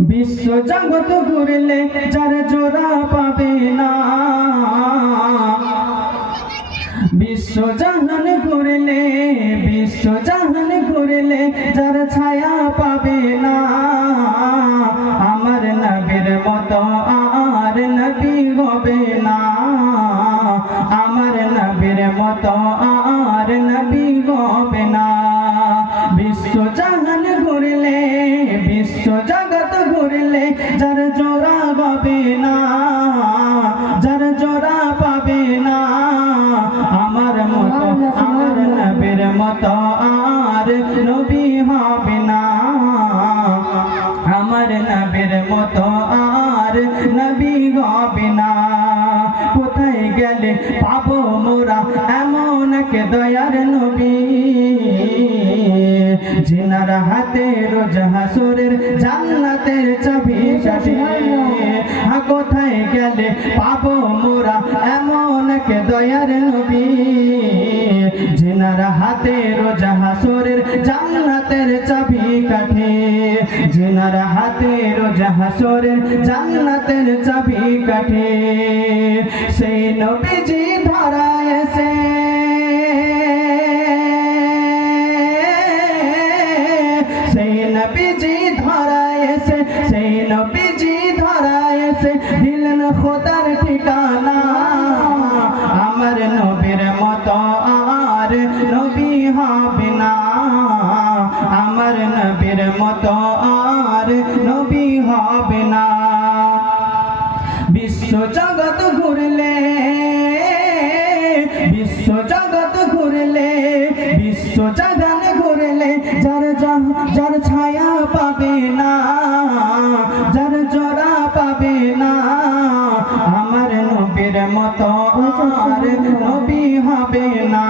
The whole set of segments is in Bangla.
বিশ্ব জগৎ ঘুরলে যার জোড়া পাবে না। বিশ্ব জাহান ঘুরলে, বিশ্ব জাহান ঘুরলে যার ছায়া পাবে না। আমার নবীর মতো আর নবী হবে না। আমার নবীর মতো আর নবী হবে না। পাবে না, যার জোড়া পাবে না, আমার মতো, আমার নবীর মতো আর নবী হবে না। আমার নবীর আর নবী হবে না। কোথায় গেলে পাবো মোরা এমন কে দয়ার নবী? জিনার হাতে রোজ হাসুরের জান্নাতের চাবি কাটে হা কোথায় গেলে পাবো মোরা এমন কে দয়ার নবী? জিনার হাতে রোজ হাসুরের জান্নাতের চাবি কাঠে। জিনার হাতে রোজ হাসুরের জান্নাতের চাবি কাঠে। সেই নবীজি খোদার ঠিকানা। আমার নবীর মতো আর নবী হবে না। আমার নবীর মতো আর নবী হবে না। বিশ্ব জগৎ ঘুরলে, বিশ্ব জগৎ ঘুরলে, বিশ্ব জগন ঘুরলে, যার যার ছায়া পাবে না। হবে না।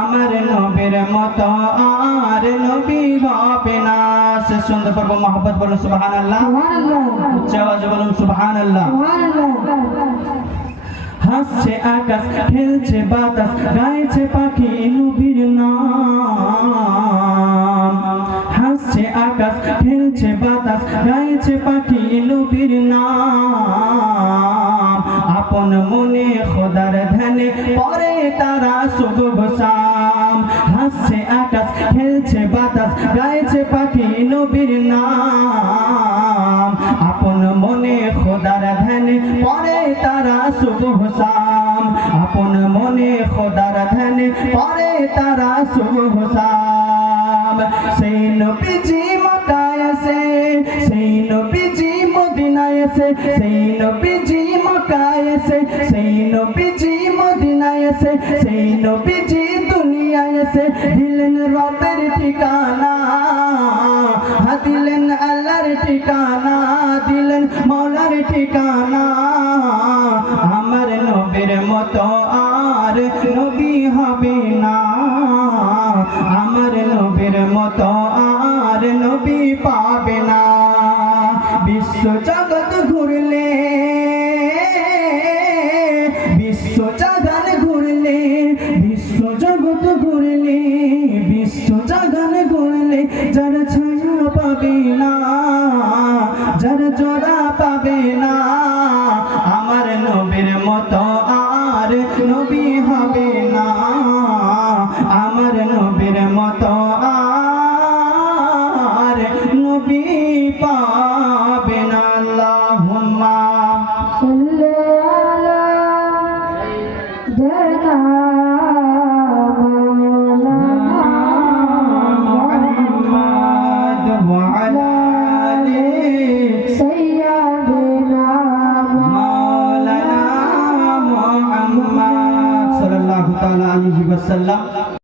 আমার নবীর মতো আর নবী হবে না। সে সুন্দর পর্ব মোহাম্মদ বলুন সুবহান আল্লাহ উচ্চ আওয়াজে বলুন সুবহান আল্লাহ হাসছে আকাশ খেলছে বাতাস গাইছে পাখি নবীর নাম। হাসছে আকাশ খেলছে বাতাস গাইছে পাখি নবীর নাম। আপন মনে ধ্যানে পরে তারা শুভ গোসাম হাসছে আকাশ, খেলছে বাতাস, গাইছে পাখি নবীর নাম। আপন মনে খোদার ধ্যানে, পরে তারা শুভ হোসাম আপন মনে খোদার ধ্যানে, পরে তারা শুভ হোসাম সেই নবীজি মকায় সে সেই নবীজি মদিনায় সে সেই নবীজি মকায় সে সেই নবীজি মদিনায় সে সেই নবীজি দুনিয়ায় সে দিলেন রবের ঠিকানা, দিলেন আল্লাহর ঠিকানা, দিলেন মৌলার ঠিকানা। আমার নবীর মতো আর নবী হবে না। আমার নবীর মতো আর নবী পাবে না। বিশ্ব জগৎ ঘুরলে ঘুরলে যার ছায়া পাবে না, যার জোড়া পাবে না, আমার নবীর মতো আর নবী হবে না, আমার নবীর মতো আর নবী পাবে